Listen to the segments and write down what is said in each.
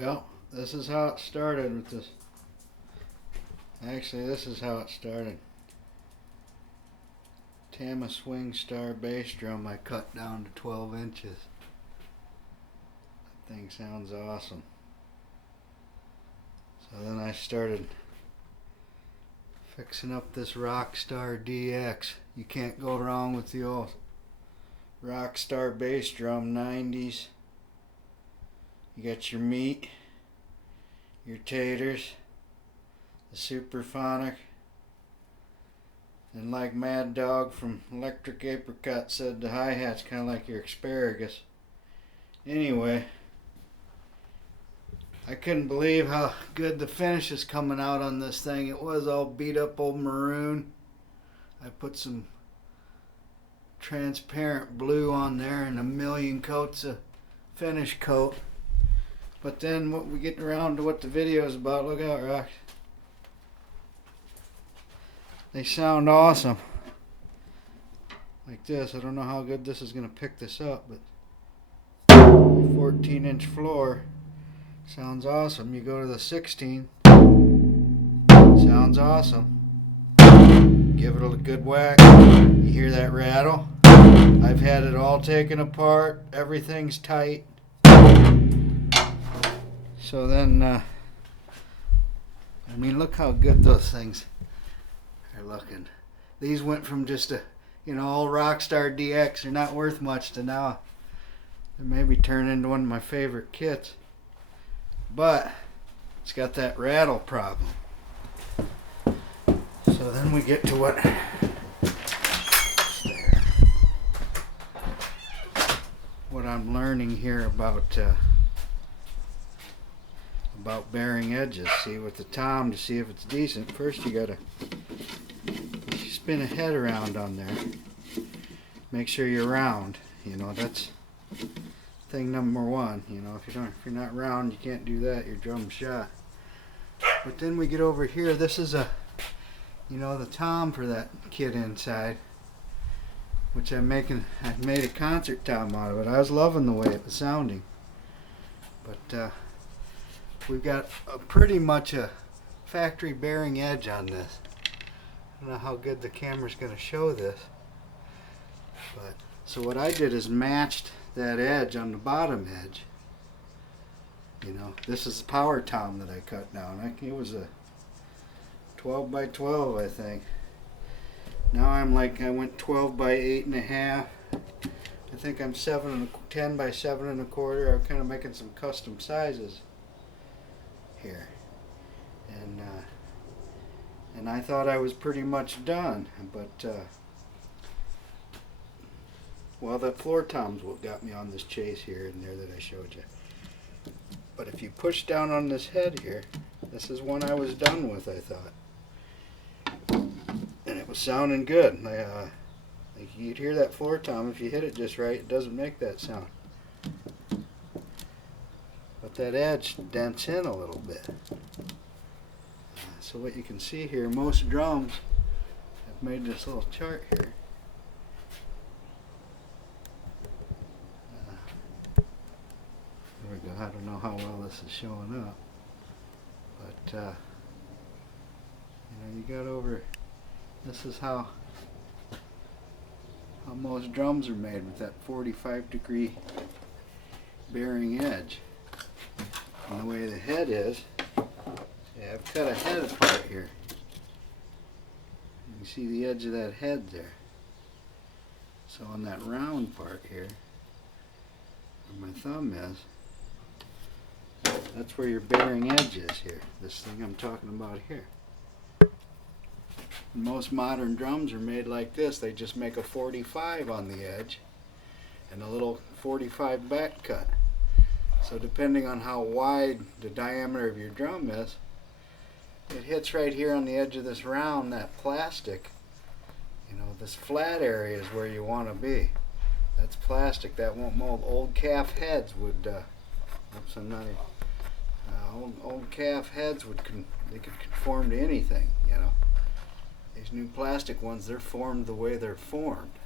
Well, this is how it started with this. Actually, this is how it started. Tama Swing Star bass drum I cut down to 12 inches. That thing sounds awesome. So then I started fixing up this Rockstar DX. You can't go wrong with the old Rockstar bass drum 90s. You got your meat, your taters, the Superphonic, and like Mad Dog from Electric Apricot said, the hi-hat's kind of like your asparagus. Anyway, I couldn't believe how good the finish is coming out on this thing. It was all beat up old maroon. I put some transparent blue on there and a million coats of finish coat. But then what we get around to what the video is about, look out, Rock. They sound awesome. Like this. I don't know how good this is going to pick this up, but 14-inch floor sounds awesome. You go to the 16, sounds awesome. Give it a good whack. You hear that rattle? I've had it all taken apart. Everything's tight. So then, I mean, look how good those things are looking. These went from just a, all Rockstar DX, they're not worth much, to now they maybe turn into one of my favorite kits. But it's got that rattle problem. So then we get to what I'm learning here about bearing edges. See, with the tom, to see if it's decent, first you gotta spin a head around on there. Make sure you're round. That's thing number one. If you're not round, you can't do that. Your drum's shot. But then we get over here. This is the tom for that kit inside, which I made a concert tom out of it. I was loving the way it was sounding. But we've got pretty much a factory bearing edge on this. I don't know how good the camera's going to show this. But so what I did is matched that edge on the bottom edge. This is the power tom that I cut down. It was a 12 by 12, I think. Now I went 12 by 8.5. I think I'm 10 by 7.25. I'm kind of making some custom sizes here, and I thought I was pretty much done, but well, that floor tom's what got me on this chase here and there that I showed you. But if you push down on this head here, this is one I was done with, I thought, and it was sounding good. You'd hear that floor tom if you hit it just right. It doesn't make that sound. But that edge dents in a little bit. So what you can see here, most drums have made this little chart here. There we go. I don't know how well this is showing up, but you got over. This is how most drums are made, with that 45-degree bearing edge. And the way the head is, I've cut a head apart here. You can see the edge of that head there. So on that round part here, where my thumb is, that's where your bearing edge is here. This thing I'm talking about here. Most modern drums are made like this. They just make a 45 on the edge and a little 45 back cut. So depending on how wide the diameter of your drum is, it hits right here on the edge of this round, that plastic. This flat area is where you want to be. That's plastic. That won't mold. Old calf heads would, oops, I'm not even, old calf heads they could conform to anything, These new plastic ones, they're formed the way they're formed.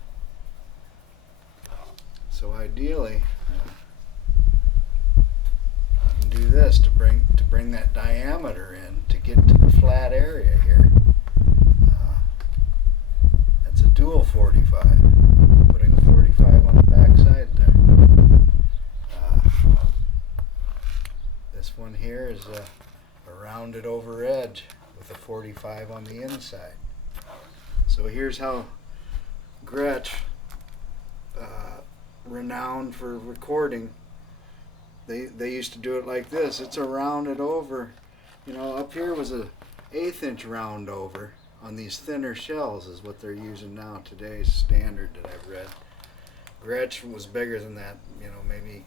So ideally, you can do this. this to bring that diameter in to get to the flat area here. That's a dual 45. Putting a 45 on the back side there. This one here is a rounded over edge with a 45 on the inside. So here's how Gretsch, renowned for recording, they used to do it like this. It's a rounded over. Up here was a 1/8 inch round over on these thinner shells is what they're using now. Today's standard that I've read. Gretsch was bigger than that, maybe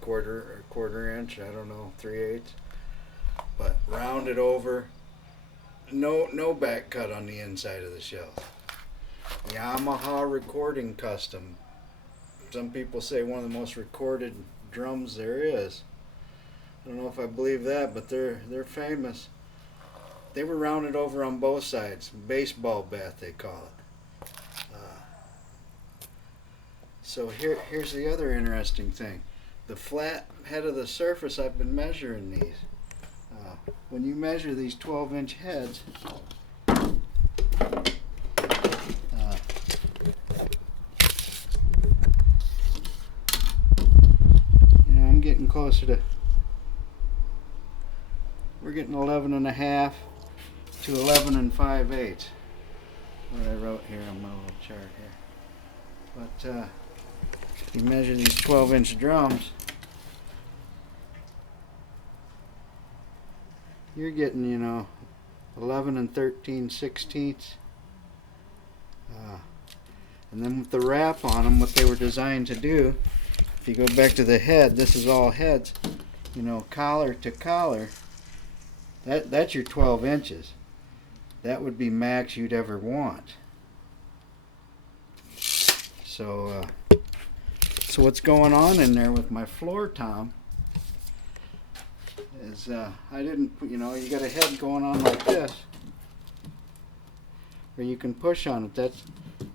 quarter inch, I don't know, 3/8. But rounded over, no back cut on the inside of the shells. Yamaha recording custom. Some people say one of the most recorded drums there is. I don't know if I believe that, but they're famous. They were rounded over on both sides. Baseball bat, they call it. So here's the other interesting thing. The flat head of the surface, I've been measuring these. When you measure these 12-inch heads, I'm getting closer to, we're getting 11.5 to 11 5/8. What I wrote here on my little chart here. But you measure these 12-inch drums, you're getting, 11 13/16. And then with the wrap on them, what they were designed to do, if you go back to the head, this is all heads, collar to collar, that's your 12 inches. That would be max you'd ever want. So what's going on in there with my floor tom is I didn't, you got a head going on like this, where you can push on it.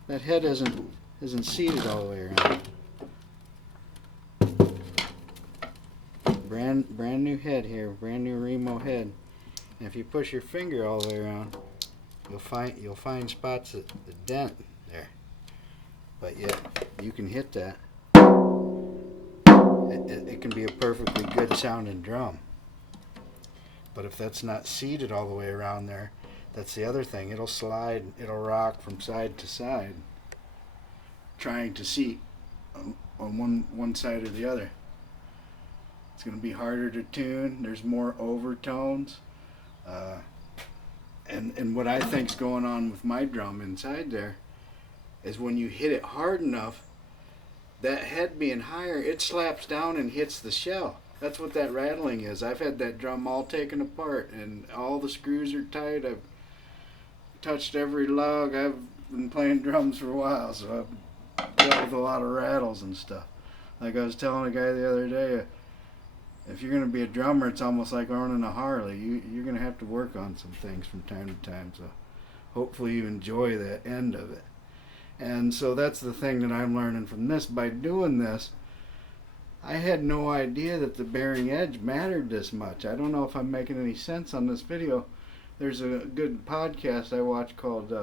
That head isn't seated all the way around. Brand new head here, brand new Remo head. And if you push your finger all the way around, you'll find spots that dent there. But yet you can hit that. It can be a perfectly good sounding drum. But if that's not seated all the way around there, that's the other thing. It'll slide, it'll rock from side to side, trying to seat on one side or the other. It's going to be harder to tune. There's more overtones. And what I think's going on with my drum inside there is when you hit it hard enough, that head being higher, it slaps down and hits the shell. That's what that rattling is. I've had that drum all taken apart and all the screws are tight. I've touched every lug. I've been playing drums for a while, so I've dealt with a lot of rattles and stuff. Like I was telling a guy the other day, if you're going to be a drummer, it's almost like owning a Harley. You're going to have to work on some things from time to time, so hopefully you enjoy that end of it. And so that's the thing that I'm learning from this. By doing this, I had no idea that the bearing edge mattered this much. I don't know if I'm making any sense on this video. There's a good podcast I watch called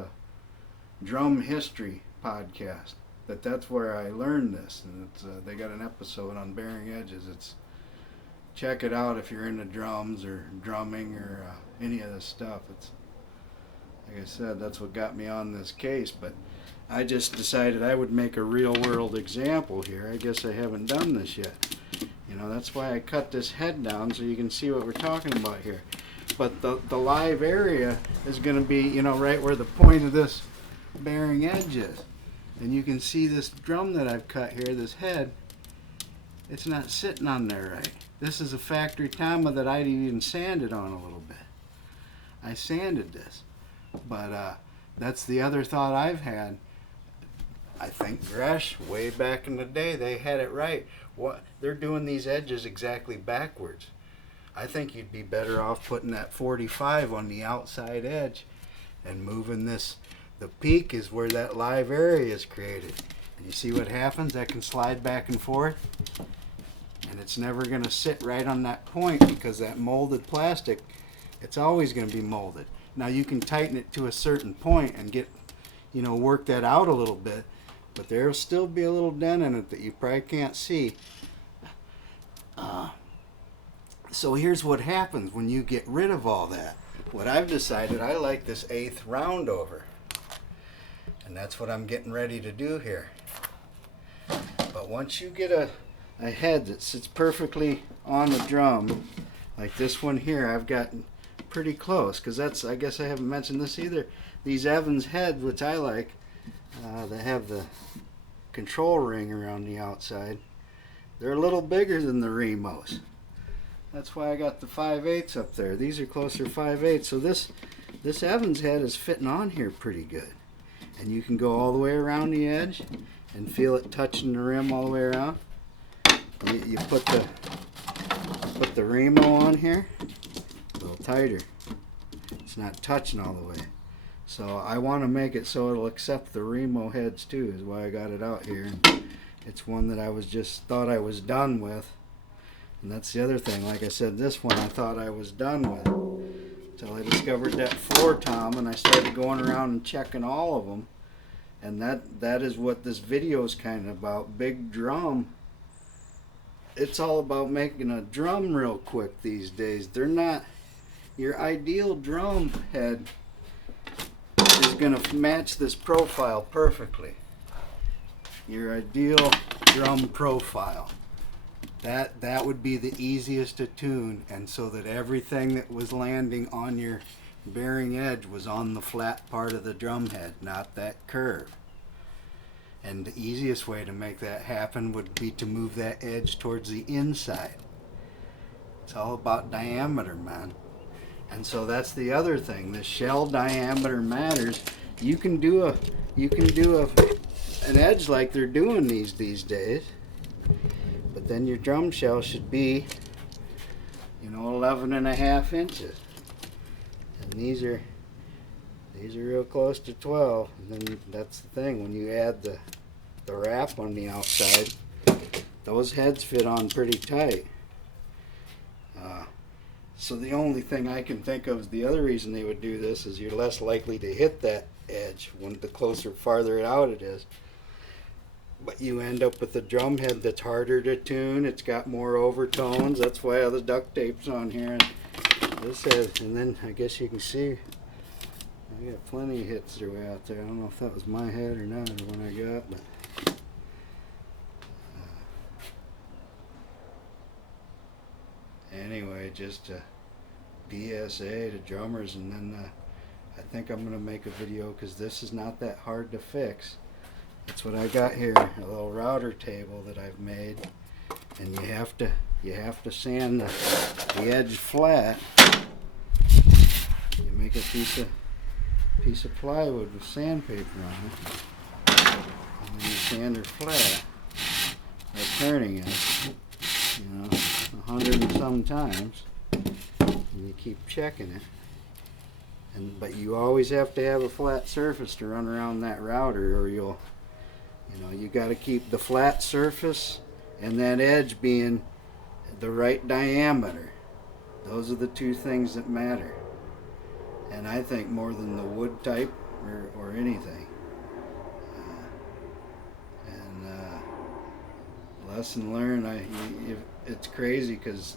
Drum History Podcast. That's where I learned this. And they got an episode on bearing edges. Check it out if you're into drums or drumming or any of this stuff. It's like I said, that's what got me on this case. But I just decided I would make a real world example here. I guess I haven't done this yet. That's why I cut this head down so you can see what we're talking about here. But the live area is going to be, right where the point of this bearing edge is. And you can see this drum that I've cut here, this head, it's not sitting on there right. This is a factory Tama that I even sanded on a little bit. I sanded this. But that's the other thought I've had. I think Gretsch, way back in the day, they had it right. They're doing these edges exactly backwards. I think you'd be better off putting that 45 on the outside edge and moving this. The peak is where that live area is created. And you see what happens? That can slide back and forth. And it's never going to sit right on that point because that molded plastic, it's always going to be molded. Now you can tighten it to a certain point and get, work that out a little bit, but there'll still be a little dent in it that you probably can't see. So here's what happens when you get rid of all that. What I've decided, I like this 1/8 round over. And that's what I'm getting ready to do here. But once you get a head that sits perfectly on the drum, like this one here, I've gotten pretty close, because that's, I guess I haven't mentioned this either, these Evans heads, which I like, they have the control ring around the outside, they're a little bigger than the Remos. That's why I got the 5/8 up there. These are closer 5/8. So this Evans head is fitting on here pretty good. And you can go all the way around the edge and feel it touching the rim all the way around. You put the Remo on here a little tighter. It's not touching all the way. So I want to make it so it'll accept the Remo heads too, is why I got it out here. It's one that I thought I was done with. And that's the other thing. Like I said, this one I thought I was done with until I discovered that floor tom, and I started going around and checking all of them. And that is what this video is kind of about. Big drum. It's all about making a drum real quick these days. They're not, your ideal drum head is going to match this profile perfectly. Your ideal drum profile. That would be the easiest to tune, and so that everything that was landing on your bearing edge was on the flat part of the drum head, not that curve. And the easiest way to make that happen would be to move that edge towards the inside. It's all about diameter, man. And so that's the other thing. The shell diameter matters. You can do an edge like they're doing these days. But then your drum shell should be, 11.5 inches. And these are real close to 12. And then that's the thing, when you add the wrap on the outside, those heads fit on pretty tight. So the only thing I can think of is the other reason they would do this is you're less likely to hit that edge when the farther out it is. But you end up with a drum head that's harder to tune. It's got more overtones. That's why all the duct tape's on here. And this head, and then I guess you can see I got plenty of hits through out there. I don't know if that was my head or not, or one I got, but anyway, just a PSA to drummers, and then I think I'm gonna make a video because this is not that hard to fix. That's what I got here, a little router table that I've made, and you have to sand the edge flat. You make a piece of plywood with sandpaper on it, and then you sand her flat by turning it, 100 and some times, and you keep checking it. But you always have to have a flat surface to run around that router, or you got to keep the flat surface and that edge being the right diameter. Those are the two things that matter. And I think more than the wood type or anything. Lesson learned. It's crazy because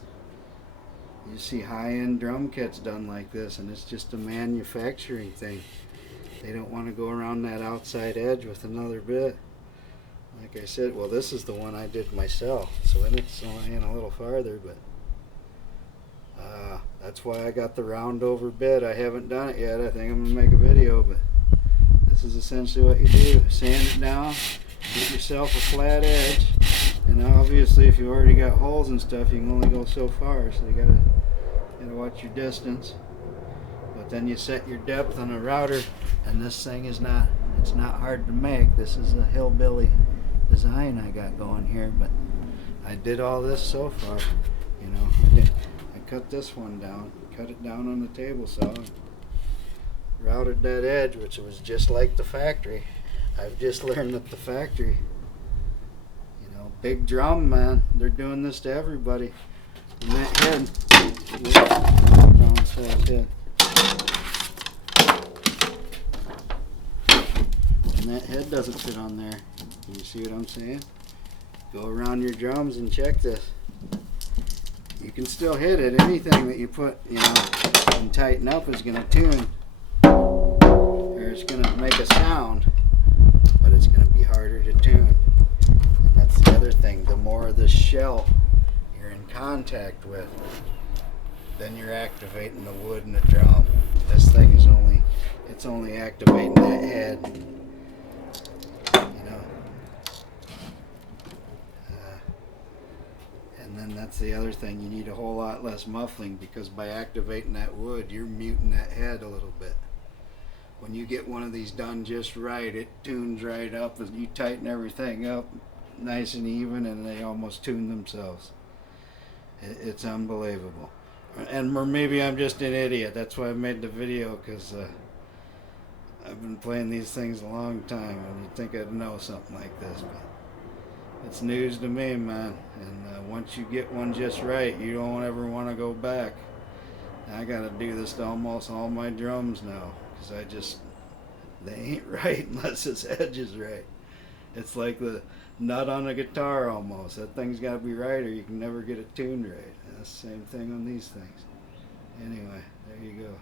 you see high-end drum kits done like this, and it's just a manufacturing thing. They don't want to go around that outside edge with another bit. Like I said, well, this is the one I did myself, so then it's only in a little farther, but that's why I got the round over bit. I haven't done it yet. I think I'm going to make a video, but this is essentially what you do. Sand it down, get yourself a flat edge, and obviously if you already got holes and stuff, you can only go so far, so you gotta watch your distance. But then you set your depth on a router, and this thing is not hard to make. This is a hillbilly design I got going here, but I did all this so far. I cut this one down, cut it down on the table saw, routed that edge, which was just like the factory. I've just learned that the factory, Big drum, man. They're doing this to everybody. And that head. Head. And that head doesn't fit on there. You see what I'm saying? Go around your drums and check this. You can still hit it. Anything that you put, and tighten up is going to tune. Or it's going to make a sound. But it's going to be harder to tune. And that's the other thing. The more of this shell you're in contact with, then you're activating the wood and the drum. This thing is only activating that head. And then that's the other thing. You need a whole lot less muffling, because by activating that wood, you're muting that head a little bit. When you get one of these done just right, it tunes right up, and you tighten everything up nice and even, and they almost tune themselves. It's unbelievable. And maybe I'm just an idiot. That's why I made the video, because I've been playing these things a long time, and you'd think I'd know something like this, but it's news to me, man. And once you get one just right, you don't ever want to go back. I got to do this to almost all my drums now, because they ain't right unless this edge is right. It's like the nut on a guitar almost. That thing's got to be right, or you can never get it tuned right. And that's the same thing on these things. Anyway, there you go.